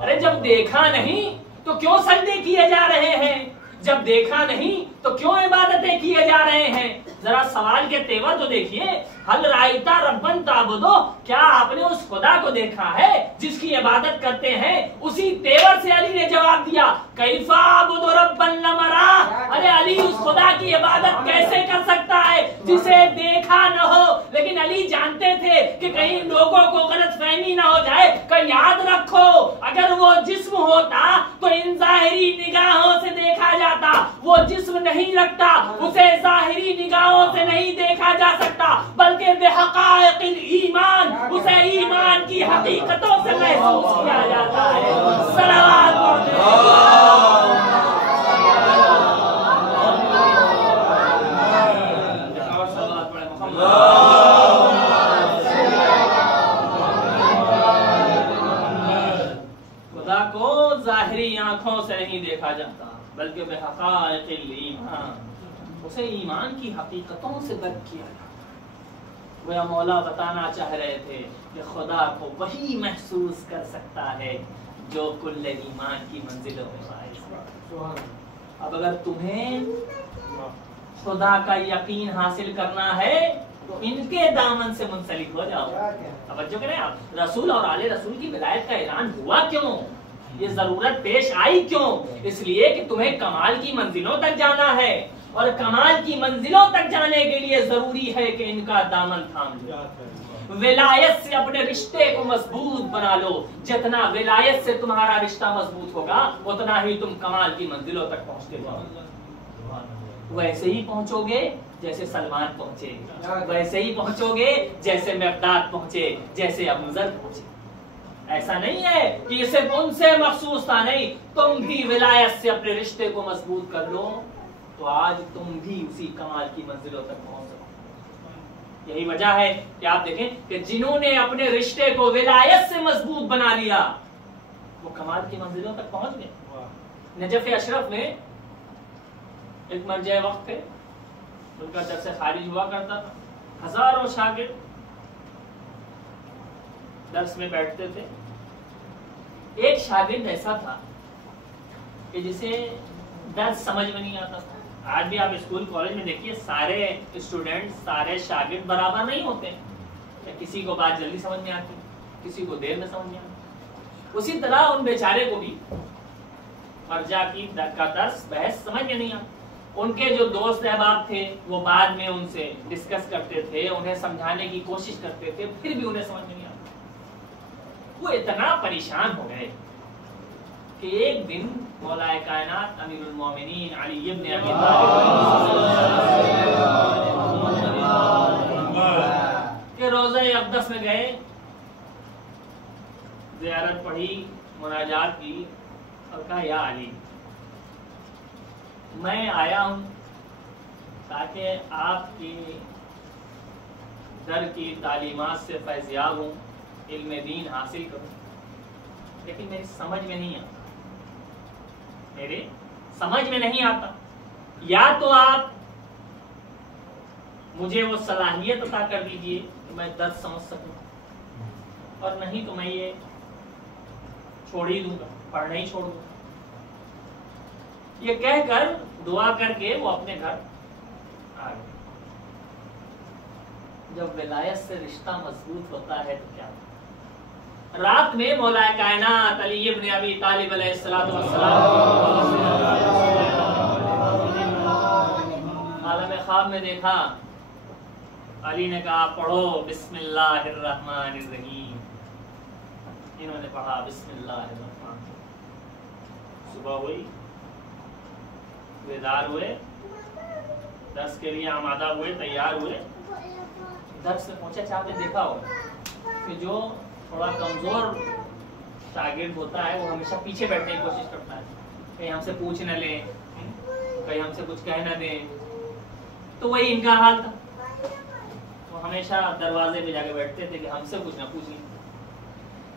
ارے جب دیکھا نہیں تو کیوں سجدے کیے جا رہے ہیں؟ جب دیکھا نہیں تو کیوں عبادتیں کیے جا رہے ہیں؟ ذرا سوال کے تیور تو دیکھیے. حل رائتا ربن تعبدو، کیا آپ نے اس خدا کو دیکھا ہے جس کی عبادت کرتے ہیں؟ اسی تیور سے علی نے جواب دیا کیفا عبد ربن لمرا. ارے علی اس خدا کی عبادت کیسے کر سکتا ہے جسے دیکھا نہ ہو؟ لیکن علی جانتے تھے کہ کہیں لوگوں کو غلط فہمی نہ ہو جائے. کہ یاد رکھو اگر وہ جسم ہوتا تو ان ظاہری نگاہوں سے دیکھا جاتا، وہ جسم نہیں رکھتا، اسے ظاہری نگاہوں سے نہیں دیکھا جا سکتا، بلکہ بحقائق الایمان اسے ایمان کی حقیقتوں سے محسوس کیا جاتا ہے. صلوات پڑھتے خدا کو ظاہری آنکھوں سے نہیں دیکھا جاتا بلکہ بحقائق الایمان اسے ایمان کی حقیقتوں سے درک کیا جاتا. وہ مولا بتانا چاہ رہے تھے کہ خدا کو وہی محسوس کر سکتا ہے جو کل ایمان کی منزلوں میں فائز. اب اگر تمہیں خدا کا یقین حاصل کرنا ہے تو ان کے دامن سے منسلک ہو جاؤ. توجہ کریں آپ، رسول اور آل رسول کی ولایت کا اعلان ہوا کیوں؟ یہ ضرورت پیش آئی کیوں؟ اس لیے کہ تمہیں کمال کی منزلوں تک جانا ہے، اور کمال کی منزلوں تک جانے کے لیے ضروری ہے کہ ان کا دامن تھام لو. ولایت سے اپنے رشتے کو مضبوط بنا لو. جتنا ولایت سے تمہارا رشتہ مضبوط ہوگا اتنا ہی تم کمال کی منزلوں تک پہنچتے ہو. ویسے ہی پہنچو گے جیسے سلمان پہنچے، ویسے ہی پہنچو گے جیسے مقداد پہنچے، جیسے ابو ذر پہنچے. ایسا نہیں ہے کہ یہ صرف ان سے مخصوص تھا، نہیں، تم بھی ولایت سے اپنے رشتے کو مضبوط کر لو تو آج تم بھی اسی کمال کی منزلوں تک پہنچ سکو. یہی وجہ ہے کہ آپ دیکھیں کہ جنہوں نے اپنے رشتے کو ولایت سے مضبوط بنا لیا وہ کمال کی منزلوں تک پہنچ گئے. نجف اشرف میں ایک مرجع وقت تھے، ان کا درس خارج ہوا کرتا تھا، ہزاروں شاگرد درس میں بیٹھتے تھے. ایک شاگرد ایسا تھا کہ جسے درس سمجھ میں نہیں آتا تھا. آج بھی آپ اسکول کالج میں دیکھیے سارے اسٹوڈنٹ، سارے شاگرد برابر نہیں ہوتے. کسی کو بات جلدی سمجھ میں آتی، کسی کو دیر میں سمجھ میں آتی. اسی طرح ان بیچارے کو بھی مرجع کی کا درس بحث سمجھ میں نہیں آتا. ان کے جو دوست احباب تھے وہ بعد میں ان سے ڈسکس کرتے تھے, انہیں سمجھانے کی کوشش کرتے تھے, پھر بھی انہیں سمجھ میں نہیں آتا. وہ اتنا پریشان ہو گئے کہ ایک دن مولا کائنات امیر المومنین علی ابن ابی طالب کے روضہ اقدس میں گئے, زیارت پڑھی, مناجات کی اور کہا یا علی میں آیا ہوں تاکہ آپ کی در کی تعلیمات سے فیضیاب ہوں, علم دین حاصل کروں, لیکن میری سمجھ میں نہیں آتا, میرے سمجھ میں نہیں آتا. یا تو آپ مجھے وہ صلاحیت عطا کر دیجئے کہ میں درس سمجھ سکوں, اور نہیں تو میں یہ چھوڑ ہی دوں گا, پڑھنا ہی چھوڑ دوں گا. یہ کہہ کر دعا کر کے وہ اپنے گھر آ گئے. جب ولایت سے رشتہ مضبوط ہوتا ہے تو کیا ہوتا ہے؟ رات میں مولا کائنات علی ابن ابی طالب علیہ الصلوۃ والسلام عالم خواب میں دیکھا, علی نے کہا پڑھو بسم اللہ الرحمن الرحیم. انہوں نے پڑھا بسم اللہ الرحمن. صبح ہوئی, بیدار ہوئے, درس کے لیے آمادہ ہوئے, تیار ہوئے. درس سے پہنچے, آپ نے دیکھا ہو کہ جو تھوڑا کمزور شاگرد ہوتا ہے وہ ہمیشہ پیچھے بیٹھنے کی کوشش کرتا ہے, کہیں ہم سے پوچھ نہ لیں, کہیں ہم سے کچھ کہہ نہ دیں. تو وہی ان کا حال تھا, وہ ہمیشہ دروازے پہ جا کے بیٹھتے تھے کہ ہم سے کچھ نہ پوچھ لیں.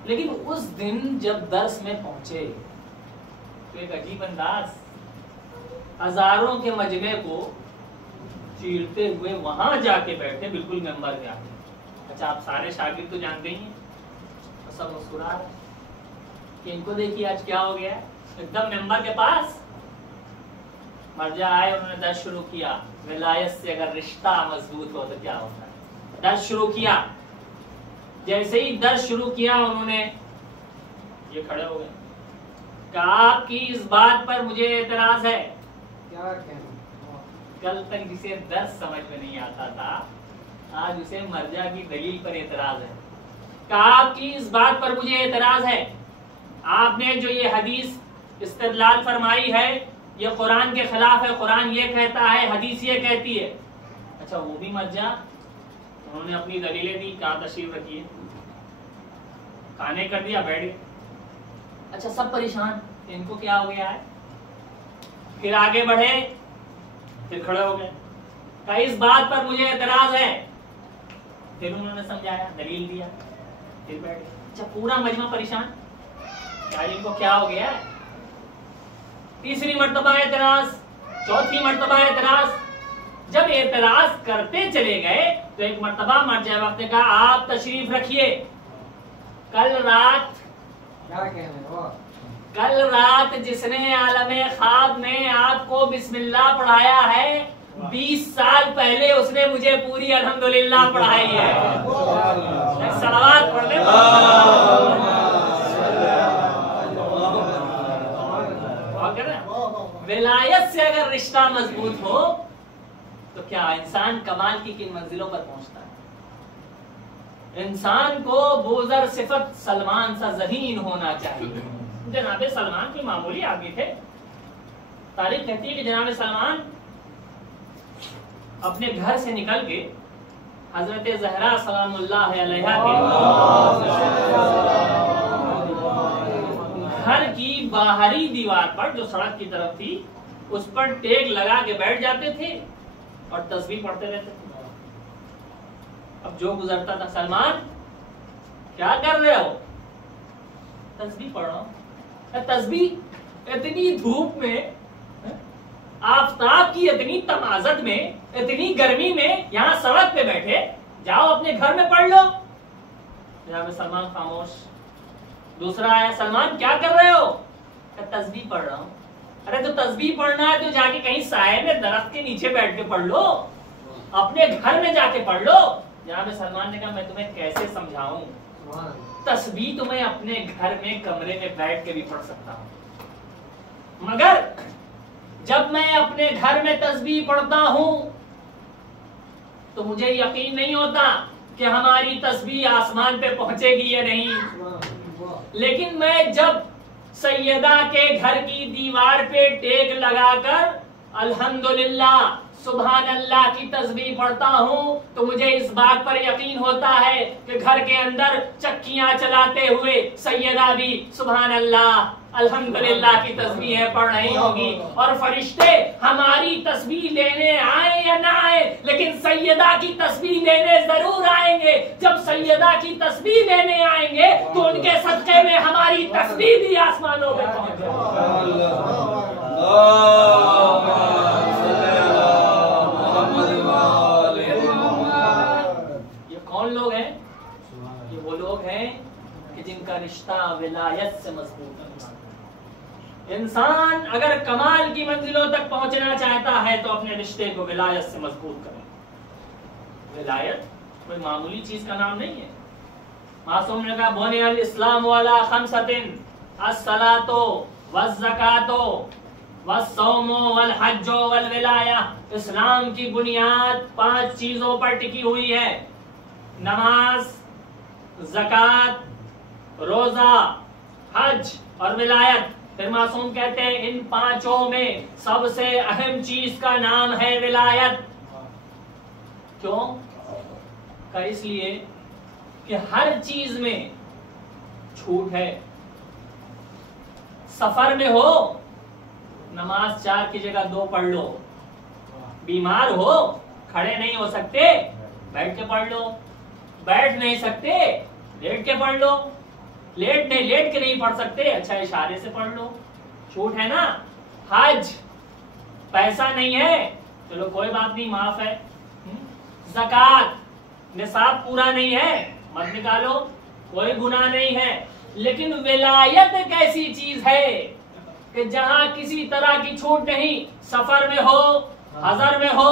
لیکن اس دن جب درس میں پہنچے تو ایک عجیب انداز, ہزاروں کے مجمع کو چیرتے ہوئے وہاں جا کے بیٹھے, بالکل ممبر پہ آ کے. اچھا آپ سارے شاگرد تو جانتے ہی ہیں, سب مسکرا رہے کہ ان کو دیکھیے آج کیا ہو گیا. ایک دم ممبر کے پاس مرجع آئے, انہوں نے درس شروع کیا. ولایت سے اگر رشتہ مضبوط ہو تو کیا ہوتا ہے. درس شروع کیا, جیسے ہی درس شروع کیا انہوں نے یہ کھڑے ہو گئے کہ آپ کی اس بات پر مجھے اعتراض ہے. کل تک جسے درس سمجھ میں نہیں آتا تھا آج اسے مرجع کی دلیل پر اعتراض ہے. کہ آپ کی اس بات پر مجھے اعتراض ہے, آپ نے جو یہ حدیث استدلال فرمائی ہے یہ قرآن کے خلاف ہے, قرآن یہ کہتا ہے, حدیث یہ کہتی ہے. اچھا وہ بھی مرجع, انہوں نے اپنی دلیلیں دی, کہاں تشریف رکھیے, کھانے کر دیا, بیٹھ گئے. اچھا سب پریشان, ان کو کیا ہو گیا ہے. پھر آگے بڑھے, پھر کھڑے ہو گئے, کہ اس بات پر مجھے اعتراض ہے. پھر انہوں نے سمجھایا, دلیل دیا, پھر بیٹھ گئے. اچھا پورا مجمع پریشان, ان کو کیا ہو گیا ہے. تیسری مرتبہ اعتراض, چوتھی مرتبہ اعتراض. جب اعتراض کرتے چلے گئے تو ایک مرتبہ مرجع وقت نے کہا آپ تشریف رکھیے. کل رات جس نے عالم خواب میں آپ کو بسم اللہ پڑھایا ہے 20 سال پہلے اس نے مجھے پوری الحمدللہ پڑھائی ہے. صلوات پڑھ لیں. ولایت سے اگر رشتہ مضبوط ہو تو کیا انسان کمال کی کن منزلوں پر پہنچتا ہے. انسان کو بوزر صفت سلمان سا ذہین ہونا چاہیے. جناب سلمان کوئی معمولی آدمی تھے. تاریخ کہتی ہے کہ جناب سلمان اپنے گھر سے نکل کے حضرت زہرا سلام اللہ علیہا کے گھر کی باہری دیوار پر جو سڑک کی طرف تھی اس پر ٹیک لگا کے بیٹھ جاتے تھے اور تسبیح پڑھتے رہتے تھے. اب جو گزرتا تھا, سلمان کیا کر رہے ہو؟ تسبیح پڑھ رہا ہوں. تسبیح اتنی دھوپ میں, آفتاب کی اتنی تمازت میں, اتنی گرمی میں یہاں سڑک پہ بیٹھے, جاؤ اپنے گھر میں پڑھ لو. جناب سلمان خاموش. دوسرا آیا, سلمان کیا کر رہے ہو؟ تسبیح پڑھ رہا ہوں. ارے تو تسبیح پڑھنا ہے تو جا کے کہیں سائے میں درخت کے نیچے بیٹھ کے پڑھ لو, اپنے گھر میں جا کے پڑھ لو. جناب سلمان نے کہا میں تمہیں کیسے سمجھاؤں, تسبیح تو میں اپنے گھر میں کمرے میں بیٹھ کے بھی پڑھ سکتا ہوں. مگر جب میں اپنے گھر میں تسبیح پڑھتا ہوں تو مجھے یقین نہیں ہوتا کہ ہماری تسبیح آسمان پہ پہنچے گی یا نہیں، لیکن میں جب سیدہ کے گھر کی دیوار پہ ٹیک لگا کر الحمدللہ سبحان اللہ کی تسبیح پڑھتا ہوں تو مجھے اس بات پر یقین ہوتا ہے کہ گھر کے اندر چکیاں چلاتے ہوئے سیدہ بھی سبحان اللہ الحمدللہ کی تسبیحیں پڑھ رہی ہوگی، اور فرشتے ہماری تسبیح لینے آئے یا نہ آئے لیکن سیدہ کی تسبیح لینے ضرور آئیں گے۔ جب سیدہ کی تسبیح لینے آئیں گے تو ان کے صدقے میں ہماری تسبیح بھی آسمانوں میں پہنچ جائے گی۔ یہ کون لوگ ہیں؟ یہ وہ لوگ ہیں کہ جن کا رشتہ ولایت سے مضبوط ہے۔ انسان اگر کمال کی منزلوں تک پہنچنا چاہتا ہے تو اپنے رشتے کو ولایت سے مضبوط کرے۔ ولایت کوئی معمولی چیز کا نام نہیں ہے۔ معصوم نے کہا بنی الاسلام علی خمسۃ الصلاۃ والزکاۃ والصوم والحج والولایہ، اسلام کی بنیاد 5 چیزوں پر ٹکی ہوئی ہے، نماز، زکوٰۃ، روزہ، حج اور ولایت۔ پھر معصوم کہتے ہیں ان 5 میں سب سے اہم چیز کا نام ہے ولایت۔ کیوں؟ کہ اس لیے کہ ہر چیز میں چھوٹ ہے۔ سفر میں ہو نماز 4 کی جگہ 2 پڑھ لو، بیمار ہو کھڑے نہیں ہو سکتے بیٹھ کے پڑھ لو، بیٹھ نہیں سکتے لیٹ کے پڑھ لو، لیٹ کے نہیں پڑھ سکتے اچھا اشارے سے پڑھ لو، چھوٹ ہے نا۔ حج پیسہ نہیں ہے چلو کوئی بات نہیں معاف ہے۔ زکوٰۃ نصاب پورا نہیں ہے مت نکالو کوئی گناہ نہیں ہے۔ لیکن ولایت ایک ایسی چیز ہے کہ جہاں کسی طرح کی چھوٹ نہیں، سفر میں ہو، حضر میں ہو،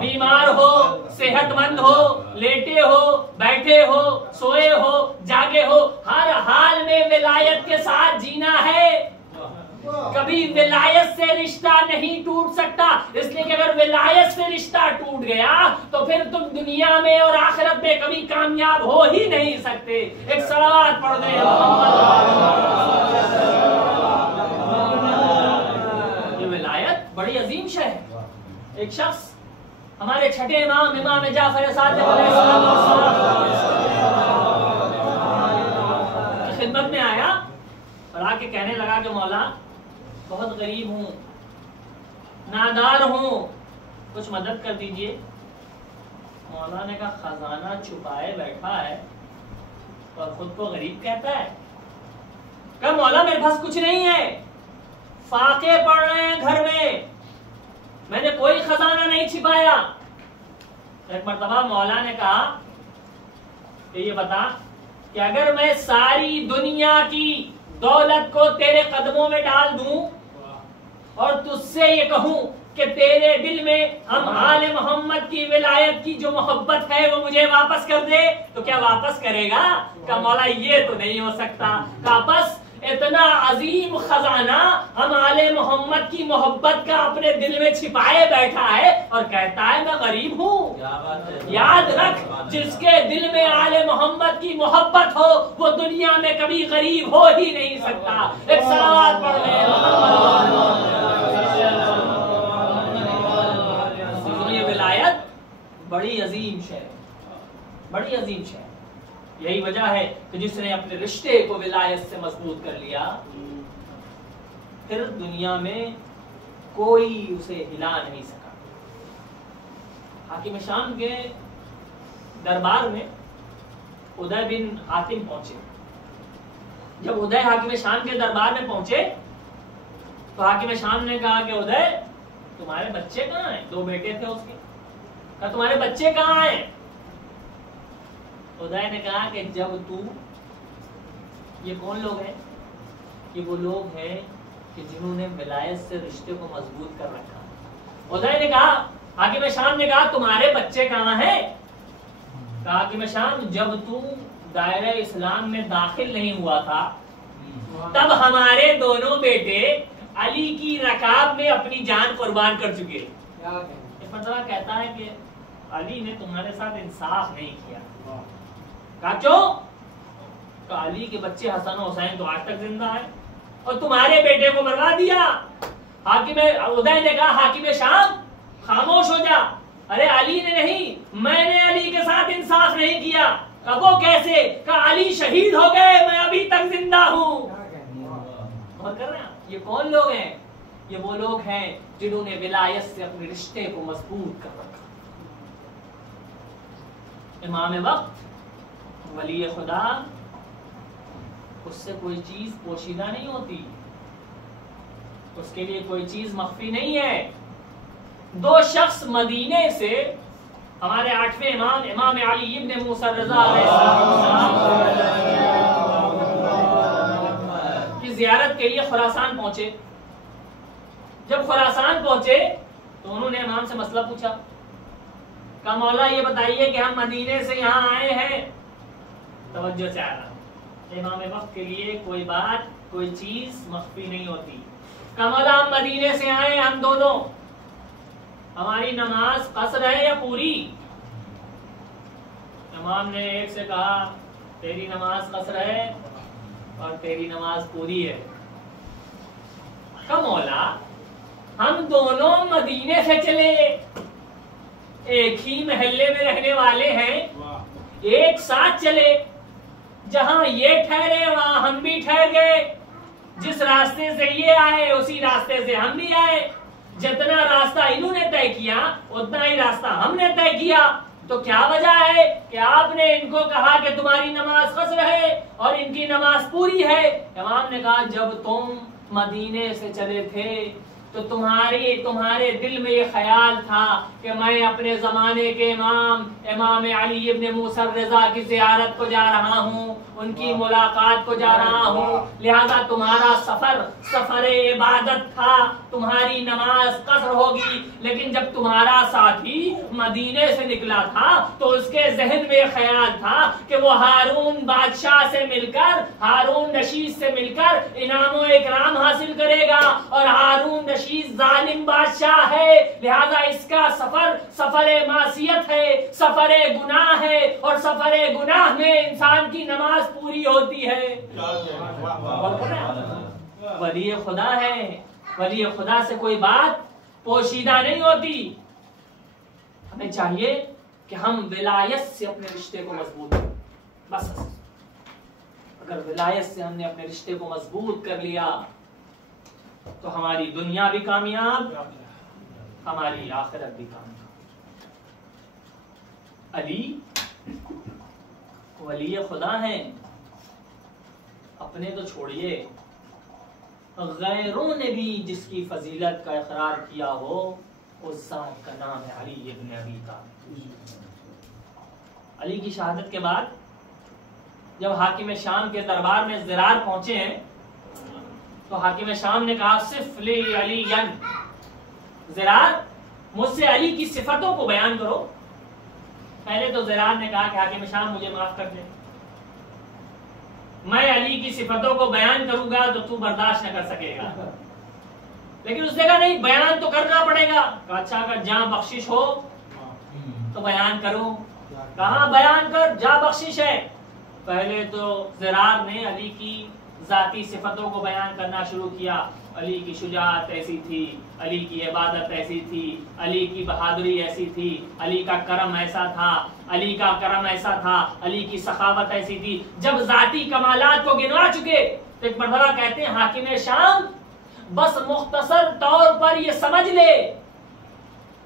بیمار ہو، صحت مند ہو، لیٹے ہو، بیٹھے ہو، سوئے ہو، جاگے ہو، ہر حال میں ولایت کے ساتھ جینا ہے۔ کبھی ولایت سے رشتہ نہیں ٹوٹ سکتا، اس لیے کہ اگر ولایت سے رشتہ ٹوٹ گیا تو پھر تم دنیا میں اور آخرت میں کبھی کامیاب ہو ہی نہیں سکتے۔ ایک صلوات پڑھ دیں یہ ولایت بڑی عظیم شے ہے۔ ایک شخص ہمارے چھٹے امام جعفر صادق علیہ السلام کی خدمت میں آیا اور آ کے کہنے لگا کہ مولا بہت غریب ہوں، نادار ہوں، کچھ مدد کر دیجئے۔ مولا نے کہا خزانہ چھپائے بیٹھا ہے اور خود کو غریب کہتا ہے۔ کہا مولا میرے پاس کچھ نہیں ہے، فاقے پڑ رہے ہیں گھر میں نے کوئی خزانہ نہیں چھپایا۔ ایک مرتبہ مولا نے کہا کہ یہ بتا کہ اگر میں ساری دنیا کی دولت کو تیرے قدموں میں ڈال دوں اور تجھ سے یہ کہوں کہ تیرے دل میں ہم آل محمد کی ولایت کی جو محبت ہے وہ مجھے واپس کر دے تو کیا واپس کرے گا؟ کہ مولا یہ تو نہیں ہو سکتا۔ کہ بس اتنا عظیم خزانہ ہم آل محمد کی محبت کا اپنے دل میں چھپائے بیٹھا ہے اور کہتا ہے میں غریب ہوں۔ یاد رکھ جس کے دل میں آل محمد کی محبت ہو وہ دنیا میں کبھی غریب ہو ہی نہیں سکتا۔ ایک صلوات پڑھ لیں۔ یہ ولایت بڑی عظیم شے، بڑی عظیم شے۔ یہی وجہ ہے کہ جس نے اپنے رشتے کو ولایت سے مضبوط کر لیا پھر دنیا میں کوئی اسے ہلا نہیں سکا۔ حاکم شام کے دربار میں ادے بن حاتم پہنچے۔ جب ادے حاکم شام کے دربار میں پہنچے تو حاکم شام نے کہا کہ ادے تمہارے بچے کہاں ہیں؟ 2 بیٹے تھے اس کے۔ کہا تمہارے بچے کہاں ہیں؟ خدا نے کہا کہ جب تو یہ کون لوگ ہیں؟ یہ وہ لوگ ہیں کہ جنہوں نے ولایت سے رشتے کو مضبوط کر رکھا۔ خدا نے کہا، حاکم شام نے کہا تمہارے بچے کہاں ہیں؟ کہا حاکم شام جب تو دائرہ اسلام میں داخل نہیں ہوا تھا تب ہمارے دونوں بیٹے علی کی رکاب میں اپنی جان قربان کر چکے. ایک مرتبہ کہتا ہے کہ علی نے تمہارے ساتھ انصاف نہیں کیا. کہا کیوں؟ کہ علی کے بچے حسن و حسین تو آج تک زندہ ہیں اور تمہارے بیٹے کو مروا دیا. حاکم ادے نے کہا حاکم شام خاموش ہو جا. ارے علی نے نہیں، میں نے علی کے ساتھ انصاف نہیں کیا. کب وہ کیسے؟ کہ علی شہید ہو گئے، میں ابھی تک زندہ ہوں. اور کر رہے ہیں یہ کون لوگ ہیں؟ یہ وہ لوگ ہیں جنہوں نے ولایت سے اپنے رشتے کو مضبوط کر رکھا. امام وقت ولی خدا، اس سے کوئی چیز پوشیدہ نہیں ہوتی، اس کے لیے کوئی چیز مخفی نہیں ہے. دو شخص مدینے سے ہمارے 8ویں امام امام علی ابن موسیٰ رضا علیہ السلام کی زیارت کے لیے خراسان پہنچے. جب خراسان پہنچے تو انہوں نے امام سے مسئلہ پوچھا کہ مولا یہ بتائیے کہ ہم مدینے سے یہاں آئے ہیں. توجہ چاہیے، امام وقت کے لیے کوئی بات کوئی چیز مخفی نہیں ہوتی. کہ مولا ہم مدینے سے آئے ہم دونوں، ہماری نماز قصر ہے یا پوری؟ امام نے ایک سے کہا تیری نماز قصر ہے اور تیری نماز پوری ہے. کہ مولا ہم دونوں مدینے سے چلے، ایک ہی محلے میں رہنے والے ہیں، ایک ساتھ چلے، جہاں یہ ٹھہرے وہاں ہم بھی ٹھہر گئے، جس راستے سے یہ آئے اسی راستے سے ہم بھی آئے، جتنا راستہ انہوں نے طے کیا اتنا ہی راستہ ہم نے طے کیا. تو کیا وجہ ہے کہ آپ نے ان کو کہا کہ تمہاری نماز قصر ہے اور ان کی نماز پوری ہے؟ امام نے کہا جب تم مدینے سے چلے تھے تو تمہارے دل میں یہ خیال تھا کہ میں اپنے زمانے کے امام علی ابن موسیٰ رضا کی زیارت کو جا رہا ہوں، ان کی ملاقات کو جا رہا ہوں، لہذا تمہارا سفر عبادت تھا، تمہاری نماز قصر ہوگی. لیکن جب تمہارا ساتھی مدینے سے نکلا تھا تو اس کے ذہن میں یہ خیال تھا کہ وہ ہارون بادشاہ سے مل کر، ہارون رشید سے مل کر انعام و اکرام حاصل کرے گا، اور ہارون رشید ظالم بادشاہ ہے، لہذا اس کا سفر معصیت ہے، سفر گناہ ہے، اور سفر گناہ میں انسان کی نماز پوری ہوتی ہے. ولی خدا ہے، ولی خدا سے کوئی بات پوشیدہ نہیں ہوتی. ہمیں چاہیے کہ ہم ولایت سے اپنے رشتے کو مضبوط کریں. بس اگر ولایت سے ہم نے اپنے رشتے کو مضبوط کر لیا تو ہماری دنیا بھی کامیاب، ہماری آخرت بھی کامیاب. علی ولی خدا ہیں، اپنے تو چھوڑیے، غیروں نے بھی جس کی فضیلت کا اقرار کیا ہو اس ذات کا نام ہے علی ابن ابی طالب. علی کی شہادت کے بعد جب حاکم شام کے دربار میں زرار پہنچے ہیں تو حاکم شام نے کہا صف لی علی، زرار مجھ سے علی کی صفتوں کو بیان کرو. پہلے تو زرار نے کہا کہ حاکم شام مجھے معاف کر دے، میں علی کی صفتوں کو بیان کروں گا تو برداشت نہ کر سکے گا. لیکن اس نے کہا نہیں، بیان تو کرنا پڑے گا. کہا اچھا اگر جہاں بخشش ہو تو بیان کروں. کہاں بیان کر، جہاں بخشش ہے. پہلے تو زرار نے علی کی ذاتی صفتوں کو بیان کرنا شروع کیا. علی کی شجاعت ایسی تھی، علی کی عبادت ایسی تھی، علی کی بہادری ایسی تھی، علی کا کرم ایسا تھا، علی کا کرم ایسا تھا، علی کی سخاوت ایسی تھی. جب ذاتی کمالات کو گنوا چکے تو ایک مرتبہ کہتے ہیں حاکم شام بس مختصر طور پر یہ سمجھ لے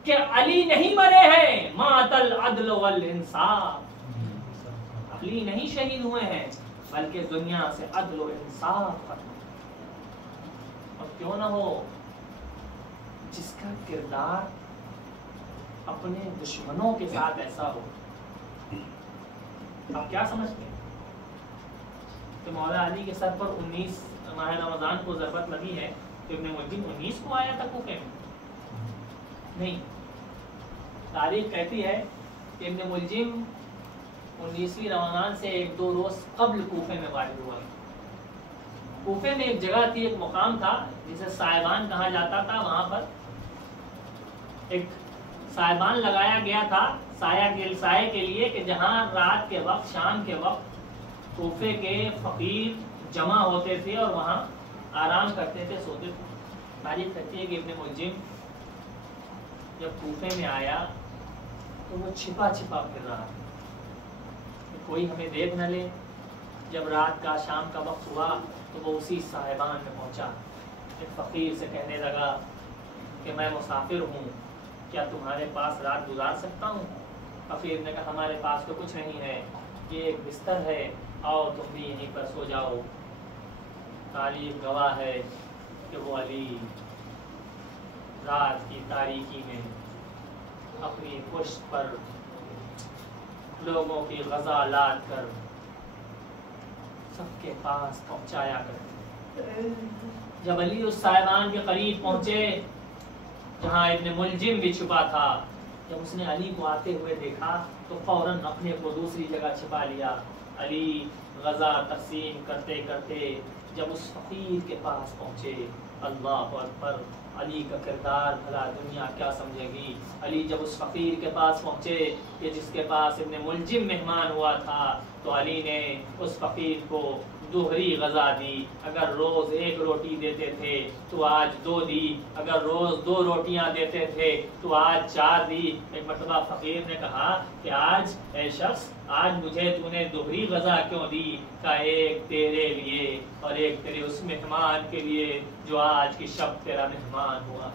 کہ علی نہیں مرے ہیں، مات العدل والانصاف. علی نہیں شہید ہوئے ہیں بلکہ دنیا سے عدل و انصاف ختم. اور کیوں نہ ہو جس کا کردار اپنے دشمنوں کے ساتھ ایسا ہو. آپ کیا سمجھتے ہیں کہ مولا علی کے سر پر 19 ماہ رمضان کو ضربت لگی ہے تو ابن ملجم 19 کو آیا تھا کوفے میں؟ نہیں، تاریخ کہتی ہے کہ ابن ملجم 19ویں رمضان سے 1-2 روز قبل کوفے میں وارد ہوا. کوفے میں ایک جگہ تھی، ایک مقام تھا جسے سائبان کہا جاتا تھا. وہاں پر ایک سائبان لگایا گیا تھا سائے کے لیے کہ جہاں رات کے وقت، شام کے وقت کوفے کے فقیر جمع ہوتے تھے اور وہاں آرام کرتے تھے، سوتے تھے. تاریخ کہتی ہے کہ ابن ملجم جب کوفے میں آیا تو وہ چھپا چھپا پھر رہا کہ کوئی ہمیں دیکھ نہ لے. جب رات کا شام کا وقت ہوا تو وہ اسی صاحبان میں پہنچا. ایک فقیر سے کہنے لگا کہ میں مسافر ہوں، کیا تمہارے پاس رات گزار سکتا ہوں؟ فقیر نے کہا ہمارے پاس تو کچھ نہیں ہے، یہ ایک بستر ہے، آؤ تم بھی یہیں پر سو جاؤ. تاریخ گواہ ہے کہ وہ علی رات کی تاریکی میں اپنی پشت پر لوگوں کی غذا لاد کر سب کے پاس پہنچایا کرتے. جب علی اس صاحبان کے قریب پہنچے جہاں ابن ملجم بھی چھپا تھا، جب اس نے علی کو آتے ہوئے دیکھا تو فوراً اپنے کو دوسری جگہ چھپا لیا. علی غذا تقسیم کرتے کرتے جب اس فقیر کے پاس پہنچے، اللہ اکبر، علی کا کردار بھلا دنیا کیا سمجھے گی. علی جب اس فقیر کے پاس پہنچے کہ جس کے پاس ابن ملجم مہمان ہوا تھا، تو علی نے اس فقیر کو دوہری غذا دی. اگر روز ایک روٹی دیتے تھے تو آج 2 دی، اگر روز 2 روٹیاں دیتے تھے تو آج 4 دی. ایک مرتبہ فقیر نے کہا کہ آج اے شخص، آج مجھے تو نے دوہری غذا کیوں دی؟ کہ ایک تیرے لیے اور ایک تیرے اس مہمان کے لیے جو آج کی شب تیرا مہمان ہوا.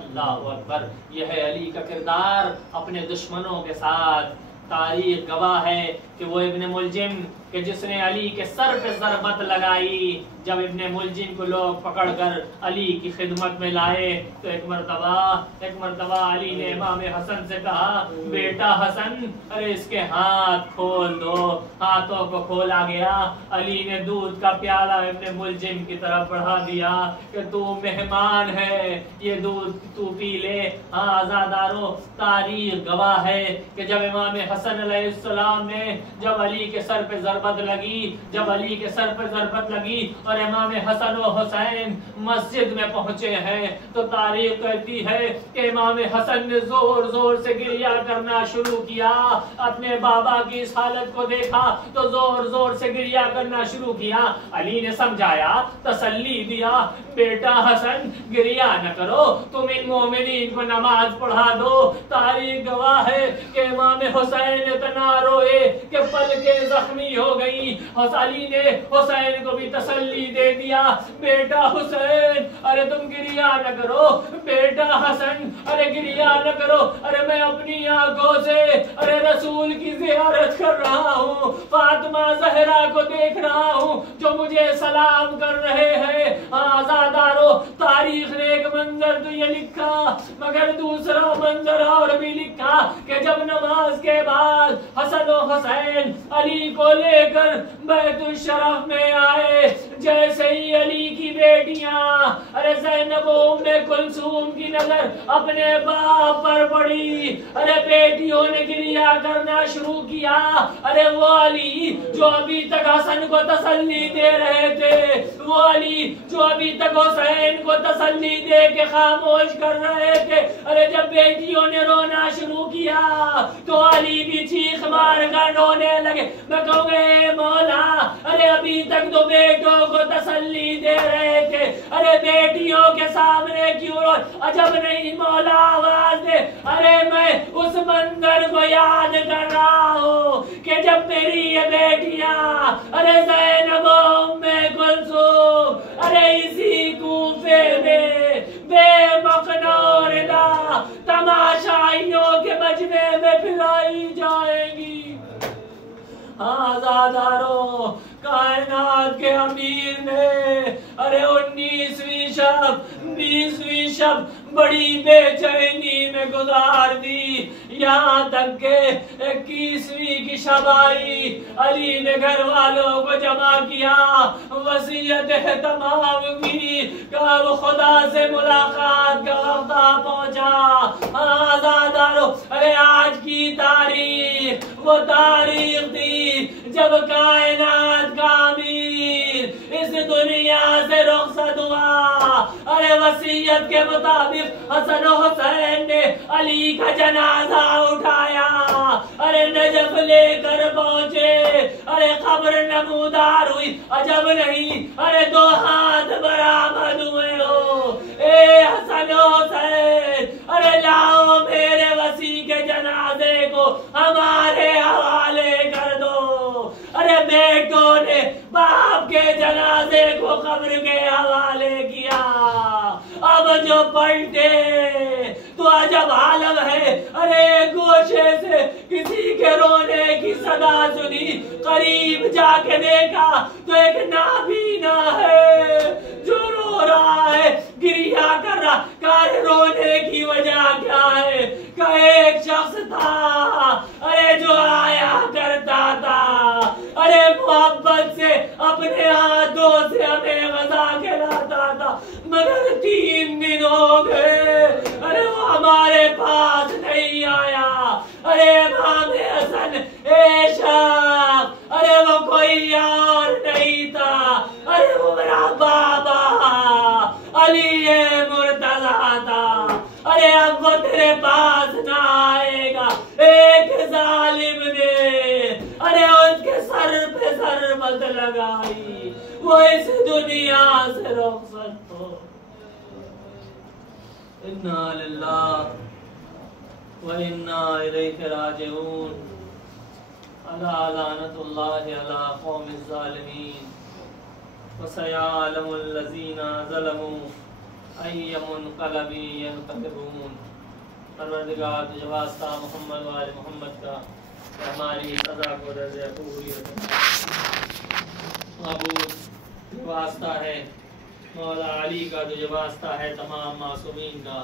اللہ اکبر، یہ ہے علی کا کردار اپنے دشمنوں کے ساتھ. تاریخ گواہ ہے کہ وہ ابن ملجم کہ جس نے علی کے سر پہ ضربت لگائی، جب ابن ملجم کو لوگ پکڑ کر علی کی خدمت میں لائے تو ایک مرتبہ علی نے امام حسن سے کہا، بیٹا حسن، ارے اس کے ہاتھ کھول دو. ہاتھوں کو کھولا گیا. علی نے دودھ کا پیالہ ابن ملجم کی طرف بڑھا دیا کہ تو مہمان ہے، یہ دودھ تو پی لے. ہاں عزادارو، تاریخ گواہ ہے کہ جب امام حسن علیہ السلام نے جب علی کے سر پہ ضربت لگی اور امام حسن و حسین مسجد میں پہنچے ہیں تو تاریخ کہتی ہے کہ امام حسن نے زور زور سے گریہ کرنا شروع کیا. اپنے بابا کی اس حالت کو دیکھا تو زور زور سے گریہ کرنا شروع کیا. علی نے سمجھایا، تسلی دیا، بیٹا حسن گریہ نہ کرو، تم ان مومنین کو نماز پڑھا دو. تاریخ گواہ ہے کہ امام حسین اتنا روئے کہ پلکیں زخمی ہو گئی. علی نے حسین کو بھی تسلی دے دیا، بیٹا حسین ارے تم گریہ نہ کرو، بیٹا حسن ارے گریہ نہ کرو، ارے میں اپنی آنکھوں سے ارے رسول کی زیارت کر رہا ہوں، فاطمہ زہرا کو دیکھ رہا ہوں جو مجھے سلام کر رہے ہیں. آزادارو، تاریخ نے ایک منظر تو یہ لکھا مگر دوسرا منظر اور بھی لکھا کہ جب نماز کے بعد حسن و حسین علی کو لے کر بیت الشرف میں آئے، جیسے ہی علی کی بیٹیاں ارے زینب و ام کلثوم کی نظر اپنے باپ پر پڑی، ارے بیٹیوں نے گریہ کرنا شروع کیا. ارے وہ علی جو ابھی تک حسن کو تسلی دے رہے تھے، وہ علی جو ابھی تک حسین کو تسلی دے کے خاموش کر رہے تھے، ارے جب بیٹیوں نے رونا شروع کیا تو علی بھی چیخ مار کر رونے لگے. میں کہوں گے اے مولا، ارے ابھی تک تو بیٹوں کو تسلی دے رہے تھے، ارے بیٹیوں کے سامنے کیوں رو؟ عجب نہیں مولا آواز دے. ارے میں اس منظر کو یاد کر رہا ہوں کہ جب میری یہ بیٹیاں ارے زینب و ام کلثوم ارے اسی کوفے میں بے مقنع ردا تماشائیوں کے مجمع میں پھرائی جائیں گی. آزادارو، کائنات کے امیر نے ارے 19ویں شب 20ویں شب بڑی بے چینی میں گزار دی، یہاں تک کہ 21ویں کی شب آئی. علی نے گھر والوں کو جمع کیا، وصیت تمام کی کہ اب خدا سے ملاقات کا وقت آ پہنچا. آزادارو، ارے آج کی تاریخ وہ تاریخ تھی جب کائنات کا امیر اس وصیت کے مطابق حسن و حسین نے علی کا جنازہ اٹھایا، ارے نجف لے کر پہنچے، ارے قبر نمودار ہوئی، عجب نہیں ارے 2 ہاتھ برآمد ہوئے ہو، اے حسن و حسین ارے لاؤ میرے وصی کے جنازے کو ہمارے حوالے کر دو۔ ارے بیٹوں نے باپ کے جنازے کو قبر کے حوالے کیا، اب جو پلٹے تو عجب عالم ہے، ارے گوشے سے کسی کے رونے کی صدا سنی، قریب جا کے دیکھا تو ایک نابینا ہے جو رو رہا ہے، گریہ کر رہا، کہ رونے کی وجہ کیا ہے؟ کہ ایک شخص تھا ارے جو آیا کرتا تھا، ارے محبت سے اپنے ہاتھوں سے ہمیں غذا کھلاتا تھا، مگر 3 دن ہو گئے ارے وہ ہمارے پاس نہیں آیا۔ ارے امام حسن شخص ارے وہ کوئی اور نہیں تھا، ارے وہ میرا بابا علی مرتضیٰ تھا۔ ارے اب وہ تیرے پاس نہ آئے گا، ایک ظالم نے ارے اس کے سر پہ ضربت لگائی، وہ اس دنیا سے رخصت ہو۔ انا للہ و انا الیہ راجعون، الا لعنت اللہ علی قوم الظالمین، وسيعلم الذين ظلموا أي منقلب ينقلبون۔ پروردگار تجھے واسطہ محمد و آل محمد کا ہماری سزا کو درجہ پوری معبود تجھے واسطہ ہے، مولا علی کا تجھے واسطہ ہے، تمام معصومین کا،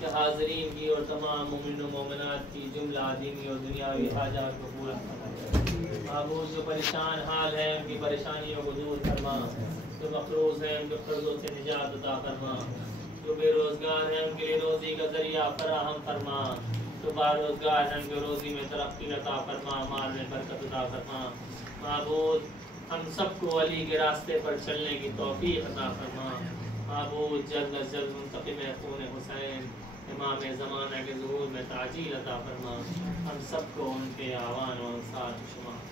کہ حاضرین کی اور تمام مومن و مومنات کی جملہ دینی اور دنیاوی حاجات کو پورا فرما۔ معبود جو پریشان حال ہیں ان کی پریشانیوں کو دور فرما، جو مقروض ہیں ان کے قرضوں سے نجات عطا فرما، جو بے روزگار ہیں ان کے لیے روزی کا ذریعہ فراہم فرما، جو باروزگار ہیں ان کے روزی میں ترقی عطا فرما، مال میں برکت عطا فرما۔ معبود ہم سب کو علی کے راستے پر چلنے کی توفیق عطا فرما۔ معبود جلد از جلد منتقم خون حسین امام زمانہ کے ظہور میں تعجیل عطا فرما، ہم سب کو ان کے اعوان و انصار شمار۔